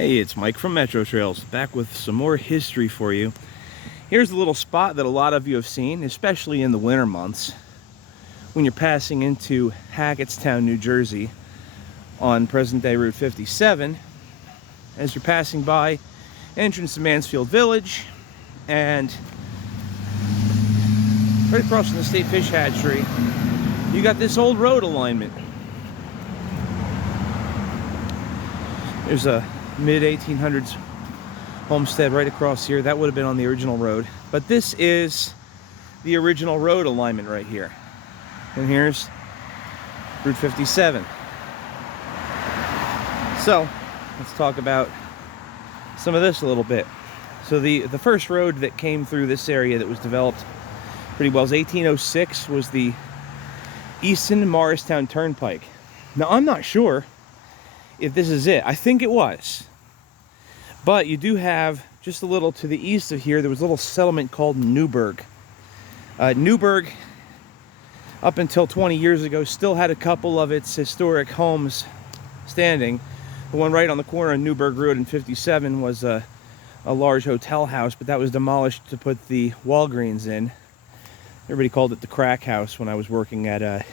Hey, it's Mike from Metro Trails, back with some more history for you. Here's a little spot that a lot of you have seen, especially in the winter months, when you're passing into Hackettstown, New Jersey on present-day Route 57. As you're passing by entrance to Mansfield Village, and right across from the State Fish Hatchery, you got this old road alignment. There's a mid-1800s homestead right across here. That would have been on the original road, but this is the original road alignment right here. And here's Route 57. So let's talk about some of this a little bit. So the first road that came through this area that was developed pretty well is 1806, was the Easton-Morristown Turnpike. Now I'm not sure if this is it. I think it was. But you do have, just a little to the east of here, there was a little settlement called Newburgh. Newburgh, up until 20 years ago, still had a couple of its historic homes standing. The one right on the corner of Newburgh Road in 57 was a large hotel house, but that was demolished to put the Walgreens in. Everybody called it the crack house when I was working at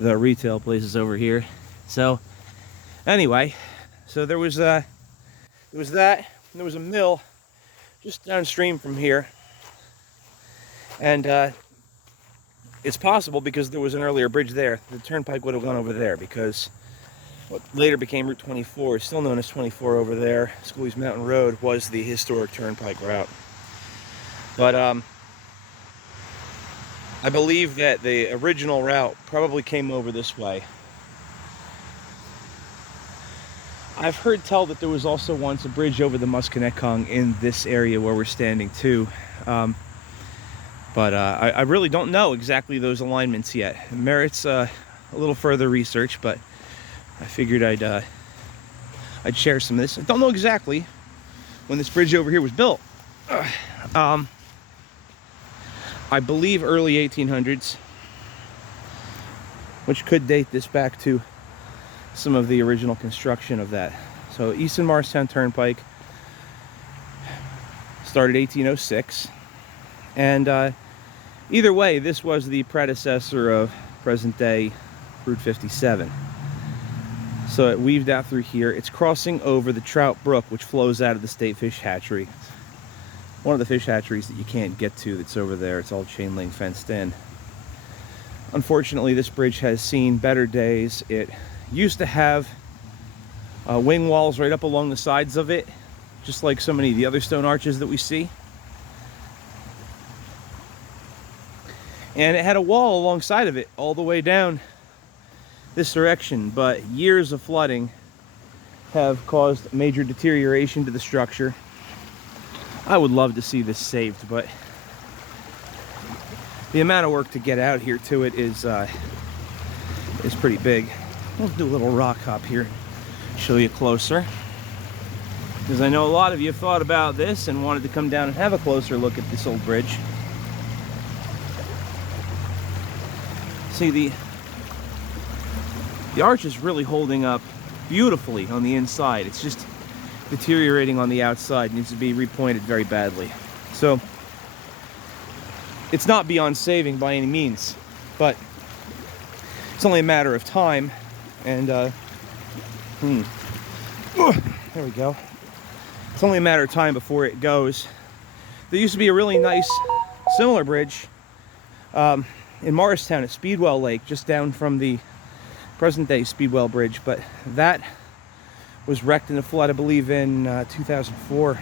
the retail places over here. So anyway, so there was that, and there was a mill just downstream from here, and it's possible, because there was an earlier bridge there, the turnpike would have gone over there, because what later became Route 24, still known as 24 over there, Schooley's Mountain Road, was the historic turnpike route. But I believe that the original route probably came over this way. I've heard tell that there was also once a bridge over the Musconetcong in this area where we're standing too. But I really don't know exactly those alignments yet. It merits a little further research, but I figured I'd share some of this. I don't know exactly when this bridge over here was built. I believe early 1800s, which could date this back to some of the original construction of that. So Easton-Morristown Turnpike started 1806, and either way, this was the predecessor of present-day Route 57. So it weaved out through here. It's crossing over the Trout Brook, which flows out of the State Fish Hatchery. One of the fish hatcheries that you can't get to that's over there. It's all chain link fenced in. Unfortunately, this bridge has seen better days. It used to have wing walls right up along the sides of it, just like so many of the other stone arches that we see. And it had a wall alongside of it all the way down this direction, but years of flooding have caused major deterioration to the structure. I would love to see this saved, but the amount of work to get out here to it is pretty big. We'll do a little rock hop here and show you closer, because I know a lot of you have thought about this and wanted to come down and have a closer look at this old bridge. See, the arch is really holding up beautifully on the inside. It's just deteriorating on the outside. It needs to be repointed very badly. So it's not beyond saving by any means, but it's only a matter of time. And there we go. It's only a matter of time before it goes. There used to be a really nice similar bridge in Morristown at Speedwell Lake, just down from the present-day Speedwell Bridge, but that was wrecked in a flood, I believe, in 2004.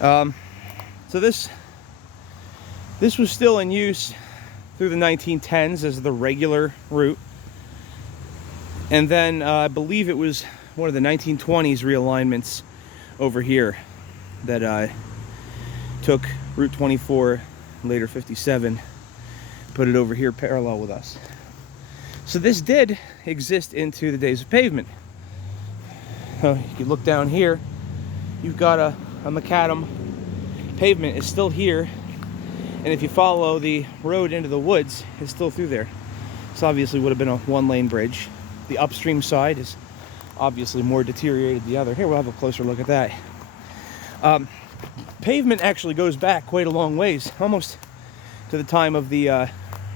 So this was still in use through the 1910s as the regular route. And then I believe it was one of the 1920s realignments over here that took Route 24, later 57, put it over here parallel with us. So this did exist into the days of pavement. You can look down here, you've got a macadam. Pavement is still here, and if you follow the road into the woods, it's still through there. This obviously would have been a one-lane bridge. The upstream side is obviously more deteriorated the other. Here, we'll have a closer look at that. Pavement actually goes back quite a long ways, almost to the time of the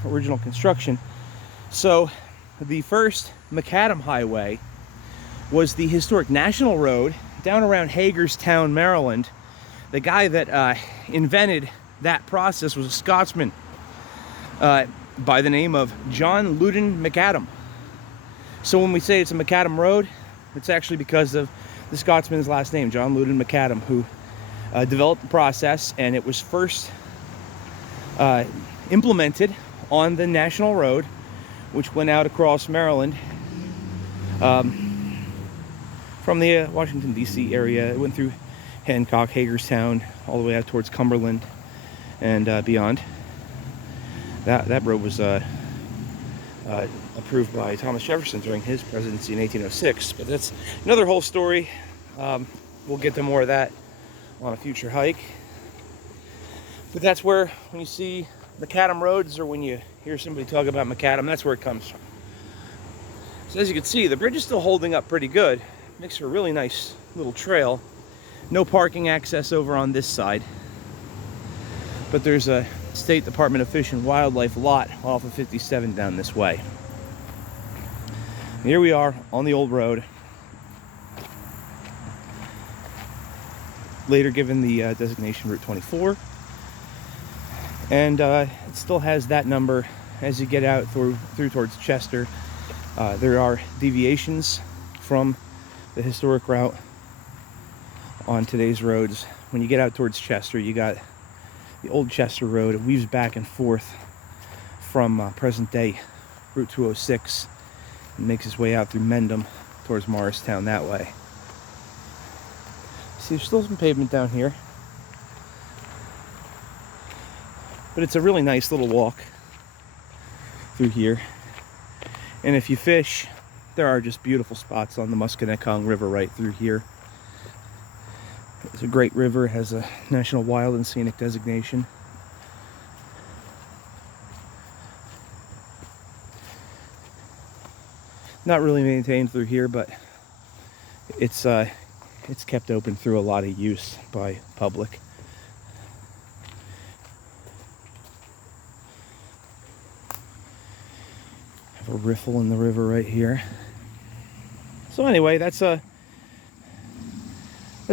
original construction. So the first macadam highway was the historic National Road down around Hackettstown, Maryland. The guy that invented that process was a Scotsman by the name of John Loudon McAdam. So when we say it's a macadam road, it's actually because of the Scotsman's last name, John Loudon McAdam, who developed the process, and it was first implemented on the National Road, which went out across Maryland from the Washington, D.C. area. It went through Hancock, Hagerstown, all the way out towards Cumberland and beyond. That road was approved by Thomas Jefferson during his presidency in 1806. But that's another whole story. We'll get to more of that on a future hike. But that's where, when you see macadam roads, or when you hear somebody talk about macadam, that's where it comes from. So as you can see, the bridge is still holding up pretty good. Makes for a really nice little trail. No parking access over on this side, but there's a State Department of Fish and Wildlife lot off of 57 down this way. Here we are on the old road, later given the designation Route 24, and it still has that number as you get out through towards Chester. There are deviations from the historic route on today's roads. When you get out towards Chester, you got the old Chester Road. It weaves back and forth from present day Route 206 and makes its way out through Mendham towards Morristown that way. See, there's still some pavement down here, but it's a really nice little walk through here. And if you fish, there are just beautiful spots on the Musconetcong River right through here. It's a great river. It has a National Wild and Scenic designation. Not really maintained through here, but it's kept open through a lot of use by public. Have a riffle in the river right here. So anyway, that's a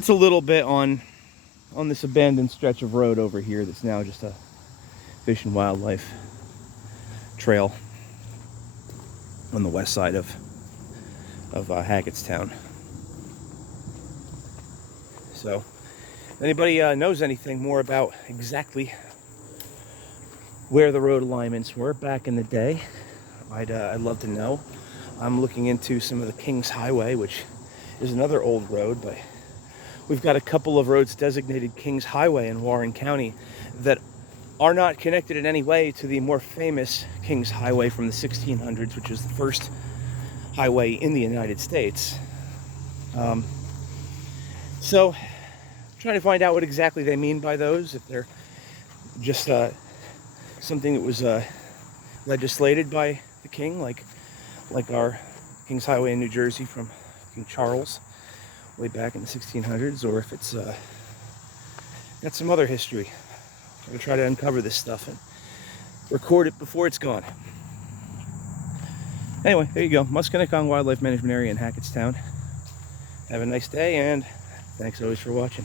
little bit on this abandoned stretch of road over here that's now just a fish and wildlife trail on the west side of Hackettstown. So if anybody knows anything more about exactly where the road alignments were back in the day, I'd love to know. I'm looking into some of the King's Highway, which is another old road, but we've got a couple of roads designated King's Highway in Warren County that are not connected in any way to the more famous King's Highway from the 1600s, which is the first highway in the United States. So, I'm trying to find out what exactly they mean by those, if they're just something that was legislated by the king, like our King's Highway in New Jersey from King Charles way back in the 1600s, or if it's got some other history. I'm going to try to uncover this stuff and record it before it's gone. Anyway, there you go. Musconetcong Wildlife Management Area in Hackettstown. Have a nice day, and thanks always for watching.